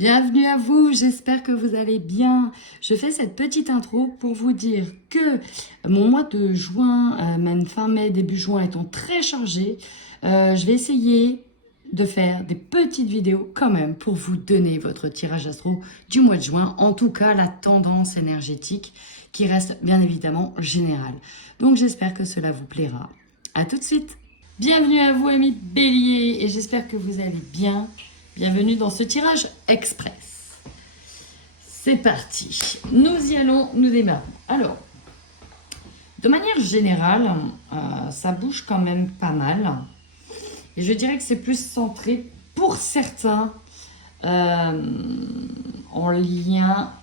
Bienvenue à vous, j'espère que vous allez bien. Je fais cette petite intro pour vous dire que mon mois de juin, même fin mai, début juin étant très chargé, je vais essayer de faire des petites vidéos quand même pour vous donner votre tirage astro du mois de juin, en tout cas la tendance énergétique qui reste bien évidemment générale. Donc j'espère que cela vous plaira. À tout de suite. Bienvenue à vous amis Bélier et j'espère que vous allez bien. Bienvenue dans ce tirage express. C'est parti. Nous y allons, nous démarrons. Alors, de manière générale, ça bouge quand même pas mal. Et je dirais que c'est plus centré pour certains en lien,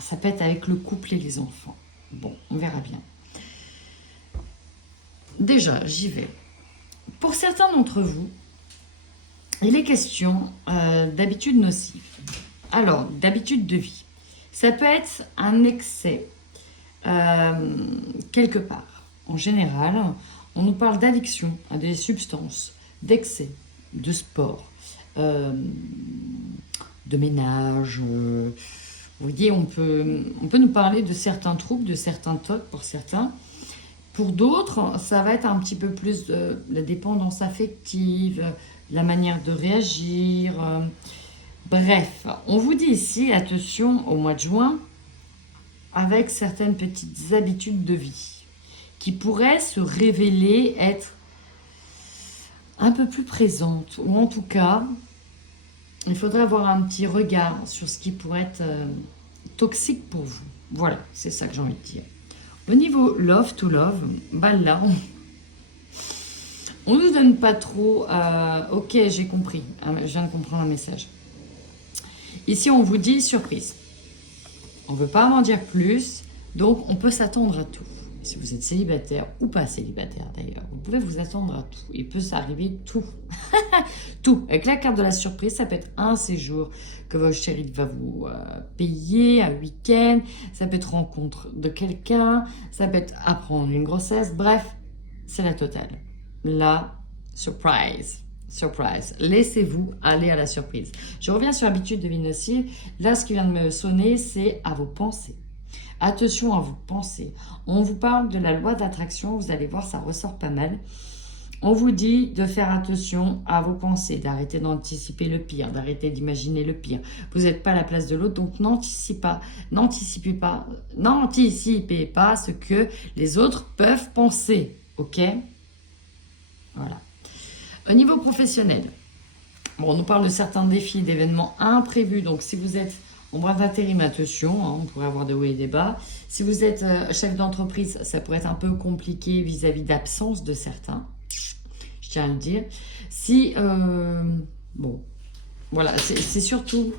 ça peut être avec le couple et les enfants. Bon, on verra bien. Déjà, j'y vais. Pour certains d'entre vous, il est question d'habitudes nocives. Alors, d'habitudes de vie. Ça peut être un excès quelque part. En général, on nous parle d'addiction à des substances, d'excès, de sport, de ménage. Vous voyez, on peut nous parler de certains troubles, de certains tocs pour certains. Pour d'autres, ça va être un petit peu plus de la dépendance affective, la manière de réagir. Bref, on vous dit ici, attention au mois de juin, avec certaines petites habitudes de vie qui pourraient se révéler être un peu plus présentes. Ou en tout cas, il faudrait avoir un petit regard sur ce qui pourrait être toxique pour vous. Voilà, c'est ça que j'ai envie de dire. Au niveau love to love, bah là, on ne nous donne pas trop... ok, j'ai compris. Je viens de comprendre un message. Ici, on vous dit surprise. On ne veut pas en dire plus, donc on peut s'attendre à tout. Si vous êtes célibataire ou pas célibataire d'ailleurs, vous pouvez vous attendre à tout. Il peut s'arriver tout. Tout. Avec la carte de la surprise, ça peut être un séjour que votre chéri va vous payer, un week-end. Ça peut être rencontre de quelqu'un. Ça peut être apprendre une grossesse. Bref, c'est la totale. La surprise. Surprise. Laissez-vous aller à la surprise. Je reviens sur l'habitude de vie nocive. Là, ce qui vient de me sonner, c'est à vos pensées. Attention à vos pensées. On vous parle de la loi d'attraction. Vous allez voir, ça ressort pas mal. On vous dit de faire attention à vos pensées, d'arrêter d'anticiper le pire, d'arrêter d'imaginer le pire. Vous n'êtes pas à la place de l'autre, donc n'anticipez pas ce que les autres peuvent penser. Ok? Voilà. Au niveau professionnel, bon, on nous parle de certains défis, d'événements imprévus. Donc, si vous êtes en bras d'intérim, attention, on pourrait avoir des hauts et des bas. Si vous êtes chef d'entreprise, ça pourrait être un peu compliqué vis-à-vis d'absence de certains. Je tiens à le dire. Si, bon, voilà, c'est surtout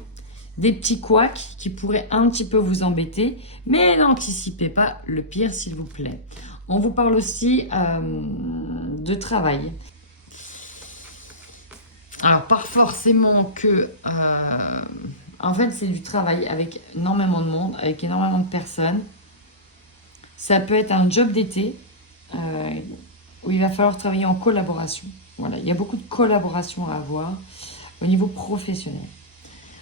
des petits couacs qui pourraient un petit peu vous embêter, mais n'anticipez pas le pire, s'il vous plaît. On vous parle aussi de travail. Alors, pas forcément que... en fait, c'est du travail avec énormément de monde, avec énormément de personnes. Ça peut être un job d'été où il va falloir travailler en collaboration. Voilà, il y a beaucoup de collaboration à avoir au niveau professionnel.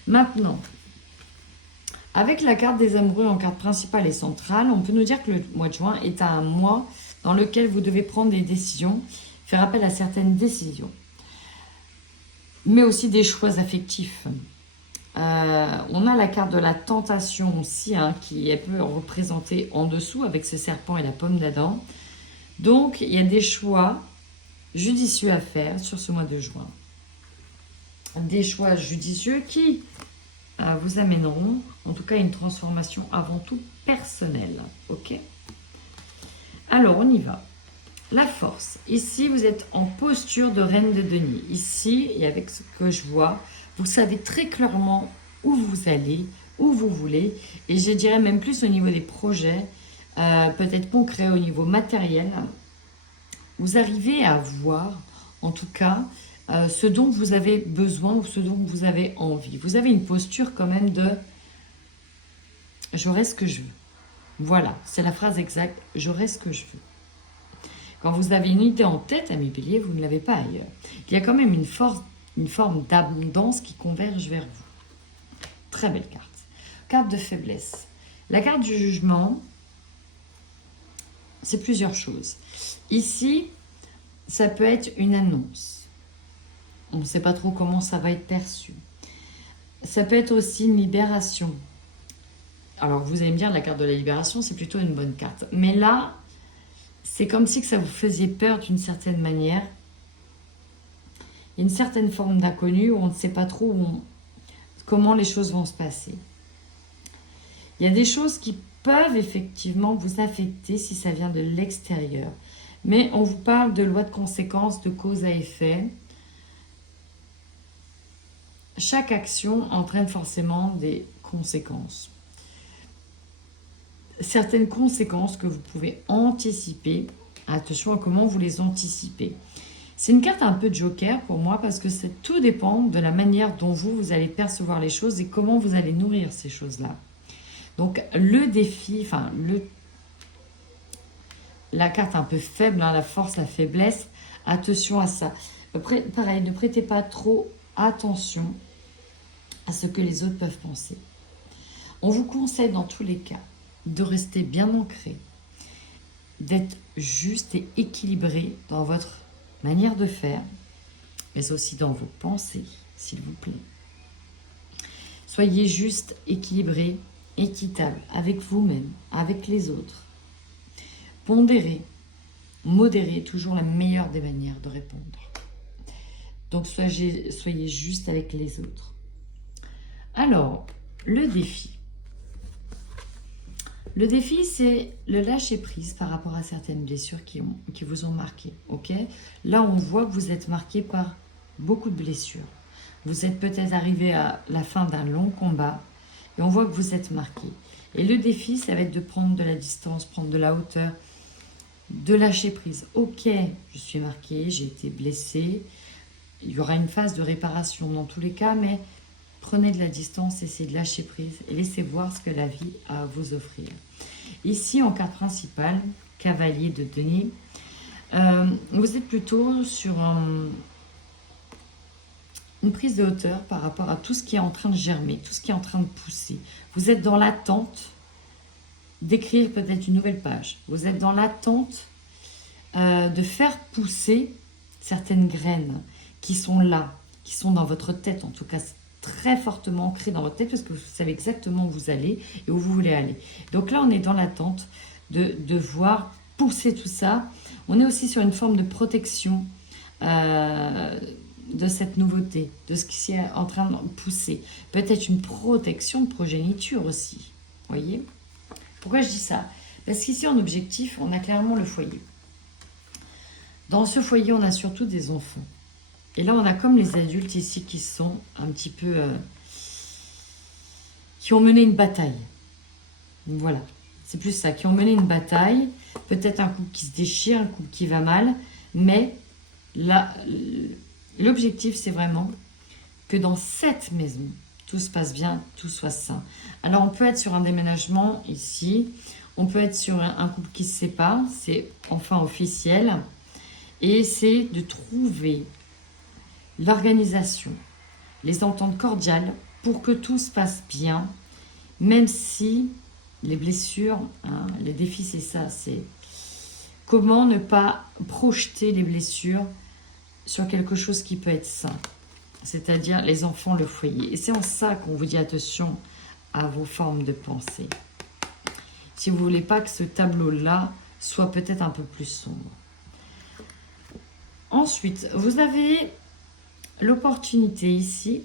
Maintenant, avec la carte des amoureux en carte principale et centrale, on peut nous dire que le mois de juin est un mois dans lequel vous devez prendre des décisions, faire appel à certaines décisions, mais aussi des choix affectifs. On a la carte de la tentation aussi, qui est peu représentée en dessous avec ce serpent et la pomme d'Adam. Donc, il y a des choix judicieux à faire sur ce mois de juin. Des choix judicieux qui vous amèneront, en tout cas, une transformation avant tout personnelle. Ok? Alors, on y va. La force. Ici, vous êtes en posture de reine de denier. Ici, et avec ce que je vois, vous savez très clairement où vous allez, où vous voulez. Et je dirais même plus au niveau des projets, peut-être concrets au niveau matériel. Vous arrivez à voir, en tout cas, ce dont vous avez besoin ou ce dont vous avez envie. Vous avez une posture quand même de « j'aurai ce que je veux ». Voilà, c'est la phrase exacte « j'aurai ce que je veux ». Quand vous avez une idée en tête, amis Bélier, vous ne l'avez pas ailleurs. Il y a quand même une forme d'abondance qui converge vers vous. Très belle carte. Carte de faiblesse. La carte du jugement, c'est plusieurs choses. Ici, ça peut être une annonce. On ne sait pas trop comment ça va être perçu. Ça peut être aussi une libération. Alors, vous allez me dire, la carte de la libération, c'est plutôt une bonne carte. Mais là, c'est comme si que ça vous faisait peur d'une certaine manière. Il y a une certaine forme d'inconnu où on ne sait pas trop comment les choses vont se passer. Il y a des choses qui peuvent effectivement vous affecter si ça vient de l'extérieur. Mais on vous parle de loi de conséquence, de cause à effet. Chaque action entraîne forcément des conséquences. Certaines conséquences que vous pouvez anticiper. Attention à comment vous les anticipez. C'est une carte un peu joker pour moi parce que tout dépend de la manière dont vous allez percevoir les choses et comment vous allez nourrir ces choses-là. Donc le défi, la carte un peu faible, la force, la faiblesse, attention à ça. Pareil, ne prêtez pas trop attention à ce que les autres peuvent penser. On vous conseille dans tous les cas de rester bien ancré, d'être juste et équilibré dans votre manière de faire, mais aussi dans vos pensées, s'il vous plaît. Soyez juste, équilibré, équitable avec vous-même, avec les autres. Pondérez, modérez, toujours la meilleure des manières de répondre. Donc soyez juste avec les autres. Alors, le défi. Le défi, c'est le lâcher-prise par rapport à certaines blessures qui vous ont marqué. Okay, là, on voit que vous êtes marqué par beaucoup de blessures. Vous êtes peut-être arrivé à la fin d'un long combat et on voit que vous êtes marqué. Et le défi, ça va être de prendre de la distance, prendre de la hauteur, de lâcher prise. Ok, je suis marqué, j'ai été blessé. Il y aura une phase de réparation dans tous les cas, mais prenez de la distance, essayez de lâcher prise et laissez voir ce que la vie a à vous offrir. Ici, en carte principale, cavalier de denier, vous êtes plutôt sur une prise de hauteur par rapport à tout ce qui est en train de germer, tout ce qui est en train de pousser. Vous êtes dans l'attente d'écrire peut-être une nouvelle page. Vous êtes dans l'attente de faire pousser certaines graines qui sont là, qui sont dans votre tête en tout cas, très fortement ancré dans votre tête parce que vous savez exactement où vous allez et où vous voulez aller. Donc là, on est dans l'attente de voir pousser tout ça. On est aussi sur une forme de protection de cette nouveauté, de ce qui est en train de pousser. Peut-être une protection de progéniture aussi. Voyez? Pourquoi je dis ça? Parce qu'ici, en objectif, on a clairement le foyer. Dans ce foyer, on a surtout des enfants. Et là, on a comme les adultes ici qui sont un petit peu... qui ont mené une bataille. Voilà, c'est plus ça. Qui ont mené une bataille. Peut-être un couple qui se déchire, un couple qui va mal. Mais là, l'objectif, c'est vraiment que dans cette maison, tout se passe bien, tout soit sain. Alors, on peut être sur un déménagement ici. On peut être sur un couple qui se sépare. C'est enfin officiel. Et c'est de trouver l'organisation, les ententes cordiales pour que tout se passe bien, même si les blessures, hein, les défis c'est ça, c'est comment ne pas projeter les blessures sur quelque chose qui peut être sain, c'est-à-dire les enfants, le foyer. Et c'est en ça qu'on vous dit attention à vos formes de pensée. Si vous ne voulez pas que ce tableau-là soit peut-être un peu plus sombre. Ensuite, vous avez l'opportunité ici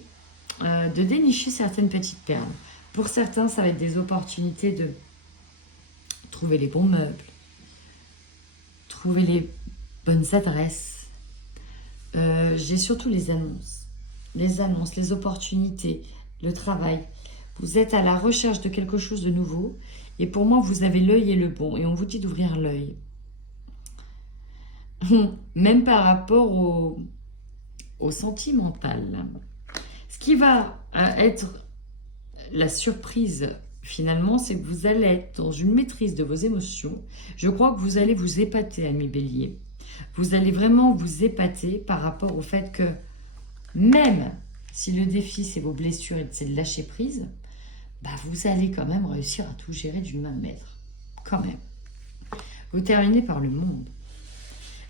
de dénicher certaines petites perles. Pour certains, ça va être des opportunités de trouver les bons meubles, trouver les bonnes adresses. J'ai surtout les annonces, les opportunités, le travail. Vous êtes à la recherche de quelque chose de nouveau et pour moi, vous avez l'œil et le bon et on vous dit d'ouvrir l'œil. Même par rapport au sentimental. Ce qui va être la surprise finalement, c'est que vous allez être dans une maîtrise de vos émotions. Je crois que vous allez vous épater, ami Bélier. Vous allez vraiment vous épater par rapport au fait que même Si le défi, c'est vos blessures et c'est de lâcher prise, bah vous allez quand même réussir à tout gérer d'une main de maître. Quand même. Vous terminez par le monde.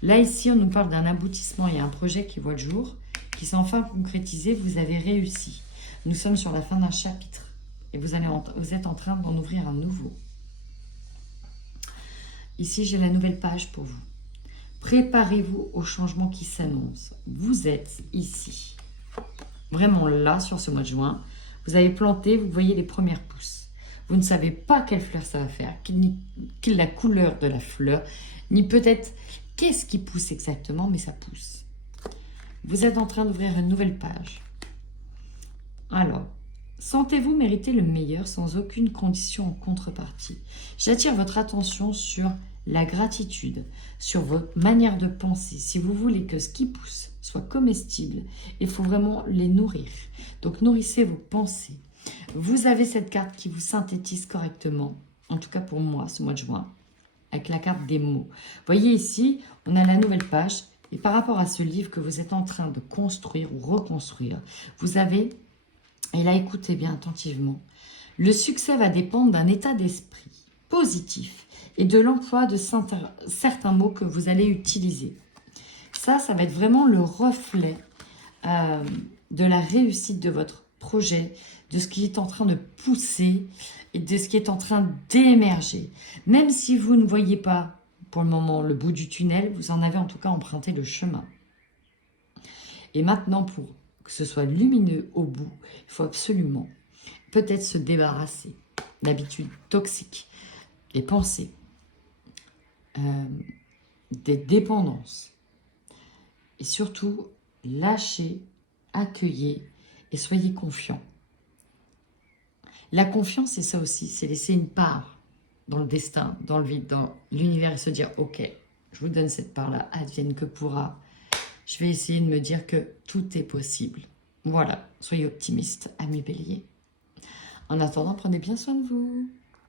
Là, ici, on nous parle d'un aboutissement. Il y a un projet qui voit le jour, qui s'est enfin concrétisé. Vous avez réussi. Nous sommes sur la fin d'un chapitre. Et vous êtes en train d'en ouvrir un nouveau. Ici, j'ai la nouvelle page pour vous. Préparez-vous au changement qui s'annonce. Vous êtes ici. Vraiment là, sur ce mois de juin. Vous avez planté, vous voyez les premières pousses. Vous ne savez pas quelle fleur ça va faire, quelle la couleur de la fleur, ni peut-être qu'est-ce qui pousse exactement, mais ça pousse. Vous êtes en train d'ouvrir une nouvelle page. Alors, sentez-vous mériter le meilleur sans aucune condition en contrepartie. J'attire votre attention sur la gratitude, sur votre manière de penser. Si vous voulez que ce qui pousse soit comestible, il faut vraiment les nourrir. Donc, nourrissez vos pensées. Vous avez cette carte qui vous synthétise correctement, en tout cas pour moi, ce mois de juin, avec la carte des mots. Vous voyez ici, on a la nouvelle page, et par rapport à ce livre que vous êtes en train de construire ou reconstruire, vous avez, et là écoutez bien attentivement, le succès va dépendre d'un état d'esprit positif et de l'emploi de certains mots que vous allez utiliser. Ça va être vraiment le reflet de la réussite de votre projet, de ce qui est en train de pousser et de ce qui est en train d'émerger. Même si vous ne voyez pas pour le moment le bout du tunnel, vous en avez en tout cas emprunté le chemin. Et maintenant, pour que ce soit lumineux au bout, il faut absolument peut-être se débarrasser d'habitudes toxiques, des pensées, des dépendances. Et surtout, lâchez, accueillez et soyez confiants. La confiance, c'est ça aussi, c'est laisser une part dans le destin, dans le vide, dans l'univers et se dire, ok, je vous donne cette part-là, advienne que pourra. Je vais essayer de me dire que tout est possible. Voilà, soyez optimistes, amis béliers. En attendant, prenez bien soin de vous.